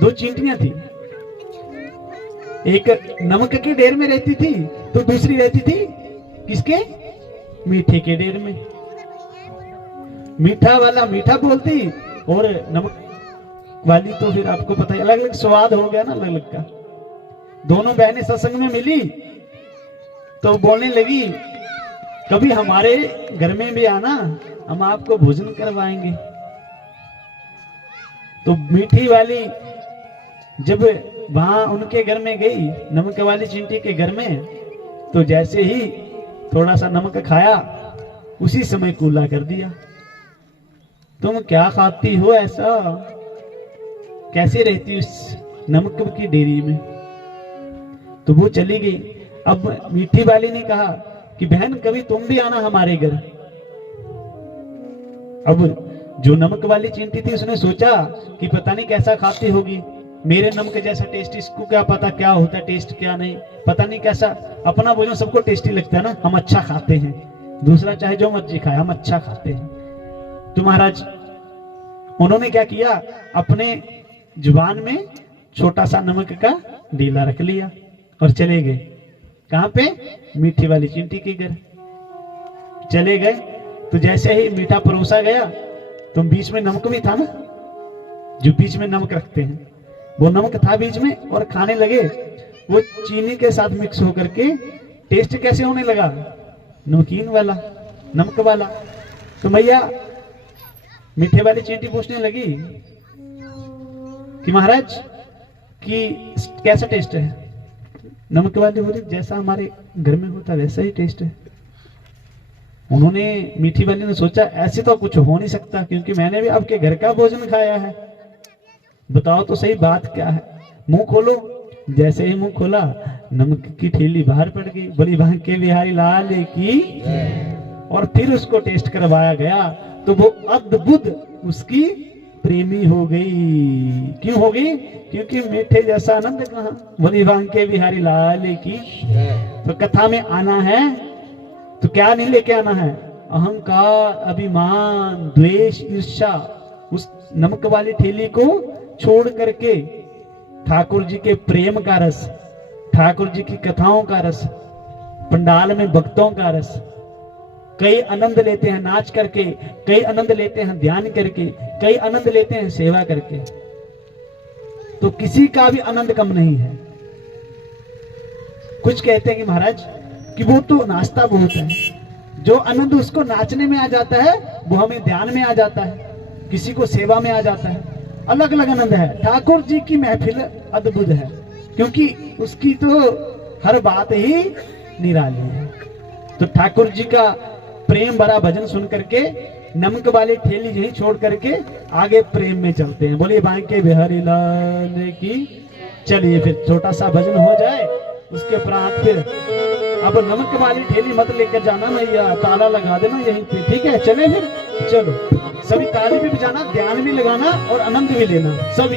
दो चींटियां थी, एक नमक के ढेर में रहती थी तो दूसरी रहती थी किसके? मीठे के ढेर में। मीठा वाला मीठा बोलती और नमक वाली तो फिर आपको पता है, अलग अलग स्वाद हो गया ना अलग अलग का। दोनों बहनें सत्संग में मिली तो बोलने लगी, कभी हमारे घर में भी आना, हम आपको भोजन करवाएंगे। तो मीठी वाली जब वहां उनके घर में गई, नमक वाली चींटी के घर में, तो जैसे ही थोड़ा सा नमक खाया उसी समय कूला कर दिया। तुम क्या खाती हो ऐसा, कैसे रहती उस नमक की डेयरी में? तो वो चली गई। अब मीठी वाली ने कहा कि बहन कभी तुम भी आना हमारे घर। अब जो नमक वाली चींटी थी उसने सोचा कि पता नहीं कैसा खाती होगी, मेरे नमक जैसा टेस्ट, इसको क्या पता क्या होता है टेस्ट क्या नहीं, पता नहीं कैसा। अपना भोजन सबको टेस्टी लगता है ना, हम अच्छा खाते हैं, दूसरा चाहे जो मर्जी खाए हम अच्छा खाते हैं। तो महाराज उन्होंने क्या किया, अपने जुबान में छोटा सा नमक का ढीला रख लिया और चले गए। कहां पे? मीठी वाली चींटी के घर चले गए। तो जैसे ही मीठा परोसा गया तो बीच में नमक भी था ना, जो बीच में नमक रखते हैं, वो नमक था बीच में और खाने लगे। वो चीनी के साथ मिक्स होकर के टेस्ट कैसे होने लगा? नमकीन वाला, नमक वाला। तो भैया मीठे वाली चींटी पूछने लगी कि महाराज कि कैसा टेस्ट है? नमक वाली बोली जैसा हमारे घर में होता वैसा ही टेस्ट है। उन्होंने, मीठी वाली ने सोचा ऐसे तो कुछ हो नहीं सकता, क्योंकि मैंने भी आपके घर का भोजन खाया है, बताओ तो सही बात क्या है। मुंह खोलो। जैसे ही मुंह खोला नमक की ठेली बाहर पड़ गई। बोली बांके बिहारी लाल की। और फिर उसको टेस्ट करवाया गया तो वो अद्भुत उसकी प्रेमी हो गई। क्यों हो गई? क्योंकि मीठे जैसा आनंद कहां। बोली बांके बिहारी लाल की। तो कथा में आना है तो क्या नहीं लेके आना है? अहंकार, अभिमान, द्वेष, ईर्ष्या। उस नमक वाली ठेली को छोड़ करके ठाकुर जी के प्रेम का रस, ठाकुर जी की कथाओं का रस, पंडाल में भक्तों का रस, कई आनंद लेते हैं नाच करके, कई आनंद लेते हैं ध्यान करके, कई आनंद लेते हैं सेवा करके। तो किसी का भी आनंद कम नहीं है। कुछ कहते हैं कि महाराज कि वो तो नाचता बहुत है, जो आनंद उसको नाचने में आ जाता है वो हमें ध्यान में आ जाता है, किसी को सेवा में आ जाता है। अलग अलग आनंद है। ठाकुर जी की महफिल अद्भुत है, क्योंकि उसकी तो हर बात ही निराली है। तो ठाकुर जी का प्रेम भरा भजन सुन करके नमक वाली ठेली यही छोड़ करके आगे प्रेम में चलते हैं। बोलिए बांके बिहारी लाल की। चलिए फिर छोटा सा भजन हो जाए, उसके उपरांत फिर अब नमक वाली ठेली मत लेकर जाना भैया, ताला लगा देना यहीं पे, ठीक है? चले फिर, चलो सभी ताली भी बजाना, ध्यान भी लगाना और आनंद भी लेना सभी।